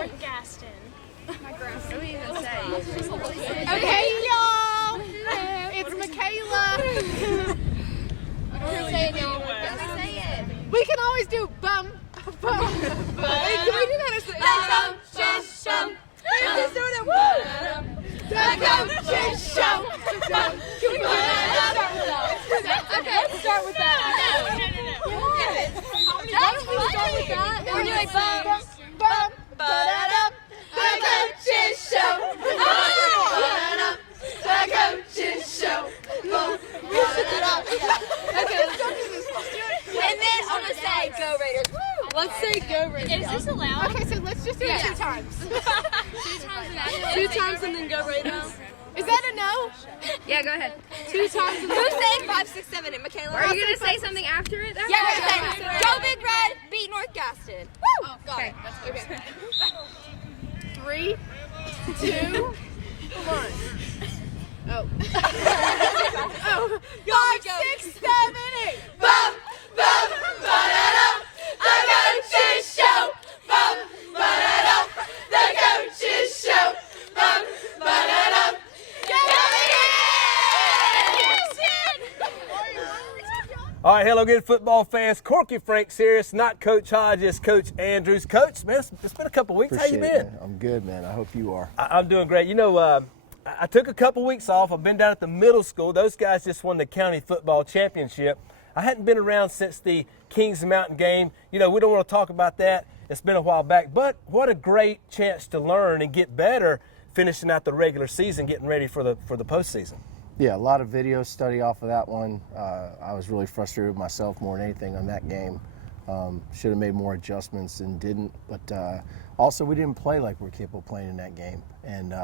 North Gaston. My grandma. What do we even say? Okay, y'all. It's Michaela. We can always do bum, bum. Can we do that as the Shum. Just doing it. Woo! Can we do that? Okay, let's start with that. No. Why don't we start with that? We're doing bum, bum, ba-da-dum. The coach's show. The coach's show. Ba-da-dum. Okay, let's do this. And then I'm gonna say go Raiders. Woo! Let's say go Raiders. Is this allowed? Okay, so let's just do it 2 times. 2 times and then go Raiders. Is that a no? Yeah, go ahead. 2 times. Who's saying 5, 6, 7? And Michaela? Are you gonna say something after it? Yeah, we're saying go Big Red, beat North Gaston. Woo! Oh, got it. Okay. 3, 2, 1. Oh. 5, 6, 7, 8. Bum, bum, ba-da-dum. The coach's show. Bum, ba-da-dum. The coach's show. Bum, ba-da-dum. All right, hello again, football fans. Corky Franks here. It's not Coach Hodge, it's Coach Andrews. Coach, man, it's been a couple weeks. How you been? Man. I'm good, man. I hope you are. I'm doing great. You know, I took a couple weeks off. I've been down at the middle school. Those guys just won the county football championship. I hadn't been around since the Kings Mountain game. You know, we don't want to talk about that. It's been a while back. But what a great chance to learn and get better finishing out the regular season, getting ready for the postseason. Yeah, a lot of video study off of that one. I was really frustrated with myself more than anything on that game. Should have made more adjustments and didn't. But also, we didn't play like we're capable of playing in that game. And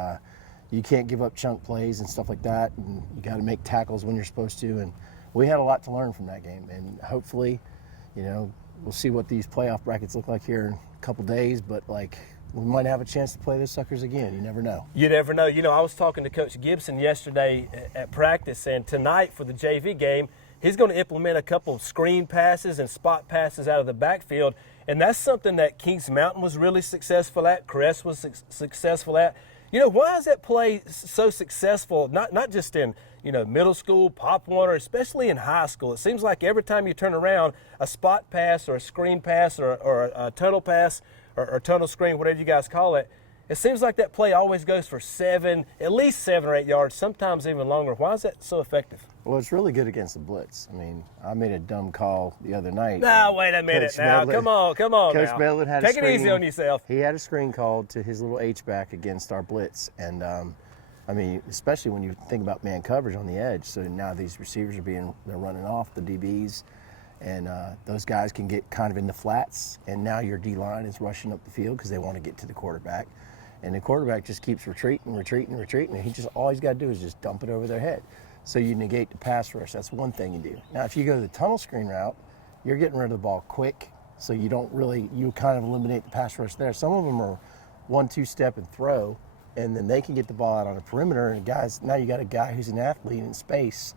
you can't give up chunk plays and stuff like that. And you got to make tackles when you're supposed to. And we had a lot to learn from that game. And hopefully, you know, we'll see what these playoff brackets look like here in a couple days. But, like, we might have a chance to play those suckers again. You never know. You never know. You know, I was talking to Coach Gibson yesterday at practice, and tonight for the JV game, he's going to implement a couple of screen passes and spot passes out of the backfield, and that's something that Kings Mountain was really successful at, Crest was successful at. You know, why is that play so successful, not just in, you know, middle school, Pop Warner, especially in high school? It seems like every time you turn around, a spot pass or a screen pass or a tunnel pass or tunnel screen, whatever you guys call it, it seems like that play always goes for at least 7 or 8 yards, sometimes even longer. Why is that so effective? Well, it's really good against the blitz. I mean, I made a dumb call the other night. Now, wait a minute now. Come on Coach now. Medlin had Take a screen. It easy on yourself. He had a screen called to his little H-back against our blitz. And, I mean, especially when you think about man coverage on the edge. So now these receivers they're running off the DBs. And those guys can get kind of in the flats. And now your D-line is rushing up the field because they want to get to the quarterback. And the quarterback just keeps retreating. And all he's got to do is just dump it over their head. So you negate the pass rush. That's one thing you do. Now, if you go the tunnel screen route, you're getting rid of the ball quick. So you kind of eliminate the pass rush there. Some of them are 1-2 step and throw, and then they can get the ball out on the perimeter. And guys, now you got a guy who's an athlete in space,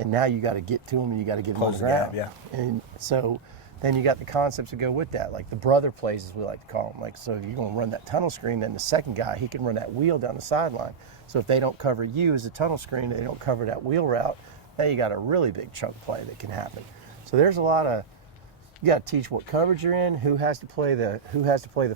and now you got to get to him and you got to get him on the ground. Yeah. And so then you got the concepts that go with that, like the brother plays, as we like to call them. Like, so if you're going to run that tunnel screen, then the second guy, he can run that wheel down the sideline. So if they don't cover you as a tunnel screen, they don't cover that wheel route, now you got a really big chunk play that can happen. So there's a lot of, you got to teach what coverage you're in, who has to play the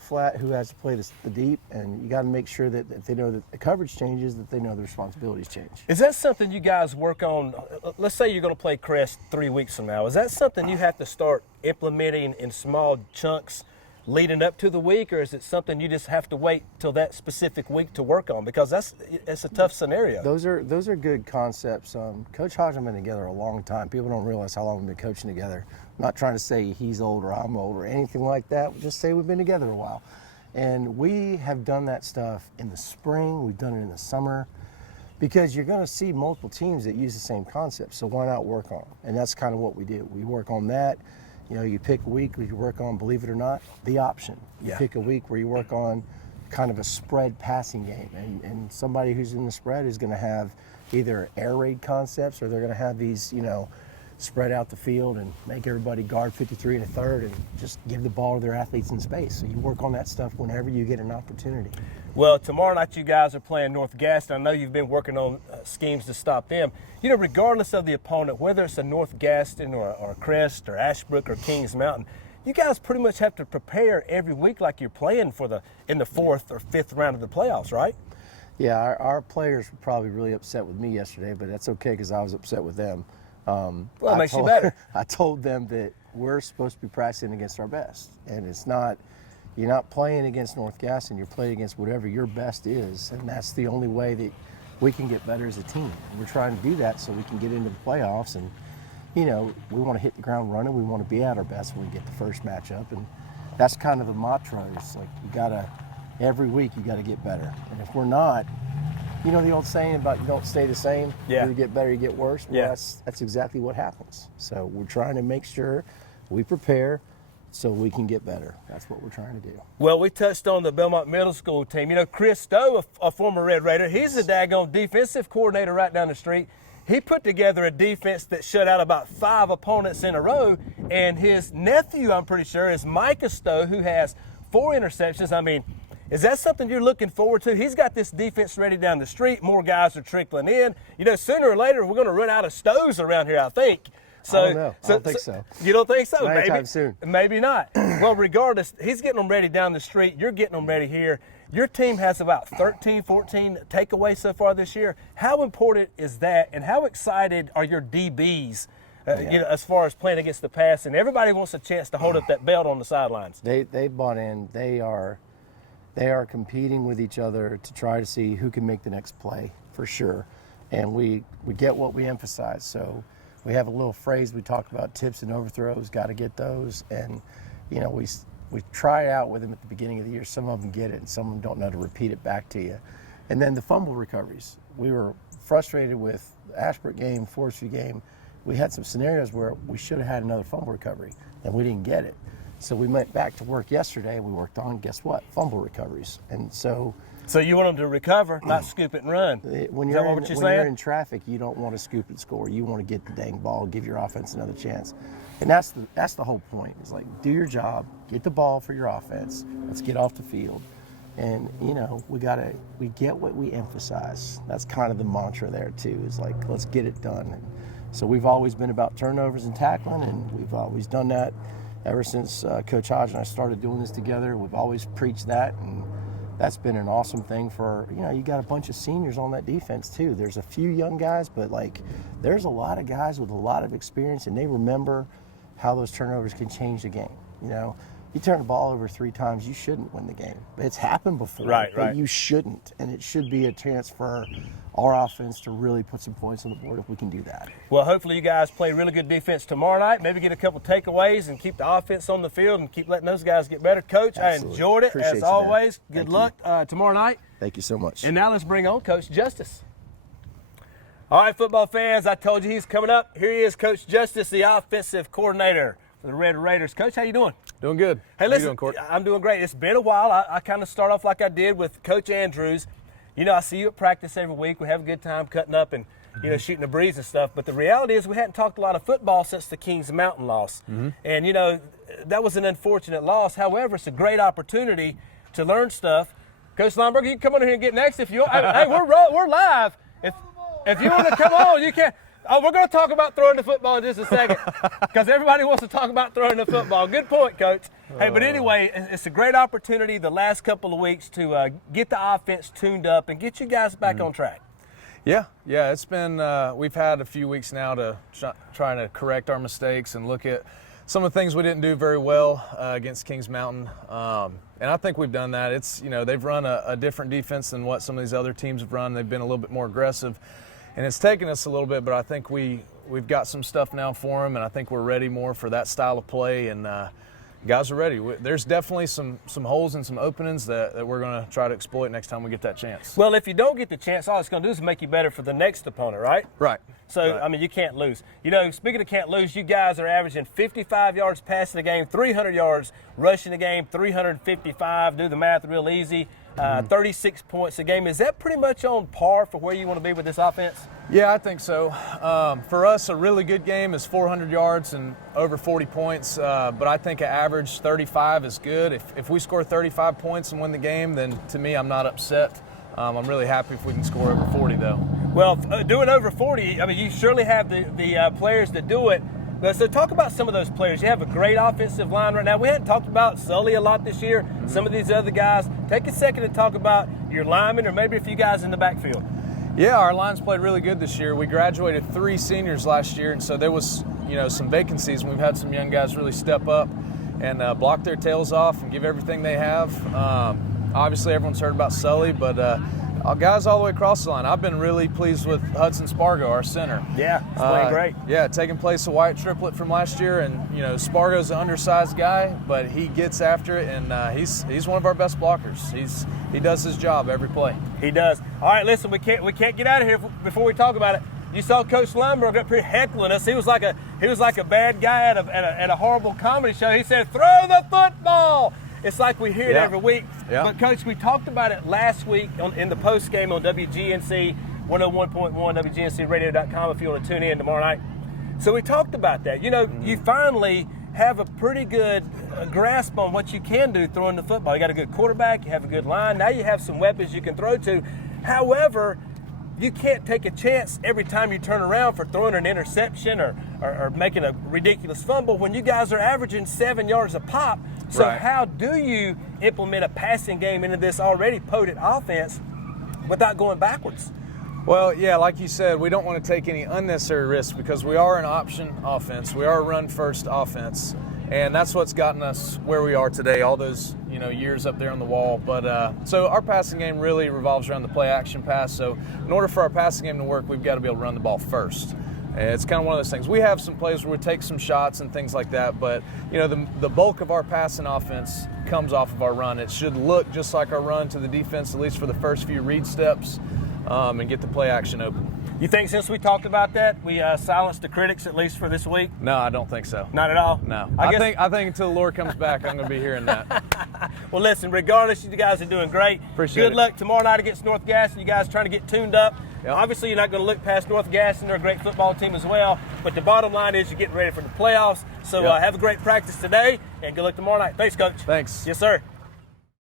flat, who has to play the deep, and you got to make sure that if they know that the coverage changes, that they know the responsibilities change. Is that something you guys work on? Let's say you're going to play Crest 3 weeks from now. Is that something you have to start implementing in small chunks leading up to the week, or is it something you just have to wait till that specific week to work on? Because it's a tough scenario. Those are good concepts. Coach Hodge and I have been together a long time. People don't realize how long we've been coaching together. I'm not trying to say he's old or I'm old or anything like that. We just say we've been together a while. And we have done that stuff in the spring. We've done it in the summer. Because you're going to see multiple teams that use the same concept. So why not work on them? And that's kind of what we do. We work on that. You know, you pick a week where you work on, believe it or not, the option. You pick a week where you work on kind of a spread passing game. And somebody who's in the spread is going to have either air raid concepts, or they're going to have these, you know, spread out the field and make everybody guard 53 and a third and just give the ball to their athletes in space. So you work on that stuff whenever you get an opportunity. Well, tomorrow night you guys are playing North Gaston. I know you've been working on schemes to stop them. Regardless of the opponent, whether it's a North Gaston or Crest or Ashbrook or Kings Mountain, you guys pretty much have to prepare every week like you're playing in the 4th or 5th round of the playoffs, right? Yeah, our players were probably really upset with me yesterday, but that's okay because I was upset with them. Well, it makes you better. I told them that we're supposed to be practicing against our best, and you're not playing against North Gaston, you're playing against whatever your best is, and that's the only way that we can get better as a team. We're trying to do that so we can get into the playoffs, and we want to hit the ground running. We want to be at our best when we get the first matchup, and that's kind of the mantra. It's like every week you got to get better, and if we're not, the old saying about you don't stay the same. Yeah. You get better, you get worse. Well, yeah. That's exactly what happens. So we're trying to make sure we prepare so we can get better. That's what we're trying to do. Well, we touched on the Belmont Middle School team. Chris Stowe, a former Red Raider, he's the daggone defensive coordinator right down the street. He put together a defense that shut out about 5 opponents in a row, and his nephew, I'm pretty sure, is Micah Stowe, who has 4 interceptions. I mean, is that something you're looking forward to? He's got this defense ready down the street. More guys are trickling in. Sooner or later, we're going to run out of Stows around here, I think. I don't know. I don't think so. You don't think so? Not anytime soon. Maybe not. Well, regardless, he's getting them ready down the street. You're getting them ready here. Your team has about 13, 14 takeaways so far this year. How important is that, and how excited are your DBs as far as playing against the pass? And everybody wants a chance to hold up that belt on the sidelines. They bought in. They are competing with each other to try to see who can make the next play, for sure. And we get what we emphasize. So we have a little phrase we talk about, tips and overthrows, got to get those. And, we try out with them at the beginning of the year. Some of them get it, and some of them don't know how to repeat it back to you. And then the fumble recoveries. We were frustrated with the Ashbrook game, Forest View game. We had some scenarios where we should have had another fumble recovery, and we didn't get it. So we went back to work yesterday. We worked on, guess what? Fumble recoveries. And so you want them to recover, not scoop it and run. When you're in traffic, you don't want to scoop and score. You want to get the dang ball, give your offense another chance. And that's the whole point. It's like, do your job, get the ball for your offense. Let's get off the field. And, we get what we emphasize. That's kind of the mantra there, too, is like, let's get it done. And so we've always been about turnovers and tackling, and we've always done that. Ever since Coach Hodge and I started doing this together, we've always preached that, and that's been an awesome thing for, you got a bunch of seniors on that defense too. There's a few young guys, but there's a lot of guys with a lot of experience, and they remember how those turnovers can change the game. You turn the ball over 3 times, you shouldn't win the game. It's happened before, but you shouldn't, and it should be a chance for our offense to really put some points on the board if we can do that. Well, hopefully you guys play really good defense tomorrow night, maybe get a couple takeaways and keep the offense on the field and keep letting those guys get better. Coach, absolutely. I enjoyed it. Appreciate as always. Good luck tomorrow night. Thank you so much. And now let's bring on Coach Justice. All right, football fans, I told you he's coming up. Here he is, Coach Justice, the offensive coordinator for the Red Raiders. Coach, how you doing? Doing good. Hey, listen, how you doing, Court? I'm doing great. It's been a while. I kind of start off like I did with Coach Andrews. I see you at practice every week. We have a good time cutting up and, shooting the breeze and stuff. But the reality is we hadn't talked a lot of football since the Kings Mountain loss. And, that was an unfortunate loss. However, it's a great opportunity to learn stuff. Coach Lineberger, you can come on here and get next if you want. Hey, we're live. If you want to come on, you can. Oh, we're going to talk about throwing the football in just a second because everybody wants to talk about throwing the football. Good point, Coach. Hey, but anyway, it's a great opportunity the last couple of weeks to get the offense tuned up and get you guys back on track. Yeah, it's been we've had a few weeks now to trying to correct our mistakes and look at some of the things we didn't do very well against Kings Mountain. And I think we've done that. It's, they've run a different defense than what some of these other teams have run. They've been a little bit more aggressive. And it's taken us a little bit, but I think we've got some stuff now for them, and I think we're ready more for that style of play, and guys are ready. There's definitely some holes and some openings that we're going to try to exploit next time we get that chance. Well, if you don't get the chance, all it's going to do is make you better for the next opponent, right? Right. So, right. You can't lose. Speaking of can't lose, you guys are averaging 55 yards passing the game, 300 yards rushing the game, 355. Do the math real easy. 36 points a game. Is that pretty much on par for where you want to be with this offense? Yeah, I think so. For us, a really good game is 400 yards and over 40 points, but I think an average 35 is good. If we score 35 points and win the game, then to me, I'm not upset. I'm really happy if we can score over 40, though. Well, doing over 40, I mean, you surely have the players that do it. But so talk about some of those players. You have a great offensive line right now. We hadn't talked about Sully a lot this year. Mm-hmm. Some of these other guys. Take a second to talk about your linemen or maybe a few guys in the backfield. Yeah, our line's played really good this year. We graduated 3 seniors last year, and so there was, some vacancies, and we've had some young guys really step up and block their tails off and give everything they have. Obviously, everyone's heard about Sully, but guys all the way across the line. I've been really pleased with Hudson Spargo, our center. Yeah, he's playing great. Yeah, taking place a White triplet from last year, and Spargo's an undersized guy, but he gets after it, and he's one of our best blockers. He does his job every play. He does. All right, listen, we can't get out of here before we talk about it. You saw Coach Lineberger up here heckling us. He was like a bad guy at a horrible comedy show. He said, "Throw the football." It's like we hear it every week. Yeah. But, Coach, we talked about it last week in the post game on WGNC 101.1, WGNCradio.com if you want to tune in tomorrow night. So we talked about that. You finally have a pretty good grasp on what you can do throwing the football. You got a good quarterback. You have a good line. Now you have some weapons you can throw to. However, you can't take a chance every time you turn around for throwing an interception or making a ridiculous fumble when you guys are averaging 7 yards a pop. So Right. How do you implement a passing game into this already potent offense without going backwards? Well, yeah, like you said, we don't want to take any unnecessary risks because we are an option offense. We are a run-first offense, and that's what's gotten us where we are today, all those years up there on the wall. But so our passing game really revolves around the play-action pass. So in order for our passing game to work, we've got to be able to run the ball first. It's kind of one of those things. We have some plays where we take some shots and things like that, but the bulk of our passing offense comes off of our run. It should look just like our run to the defense, at least for the first few read steps, and get the play action open. You think since we talked about that, we silenced the critics at least for this week? No, I don't think so. Not at all? No. I think until the Lord comes back, I'm going to be hearing that. Well, listen, regardless, you guys are doing great. Appreciate it. Good luck tomorrow night against North Gaston. You guys trying to get tuned up. Yep. Obviously, you're not going to look past North Gaston. They're a great football team as well. But the bottom line is you're getting ready for the playoffs. So Yep. Have a great practice today, and good luck tomorrow night. Thanks, Coach. Thanks. Yes, sir.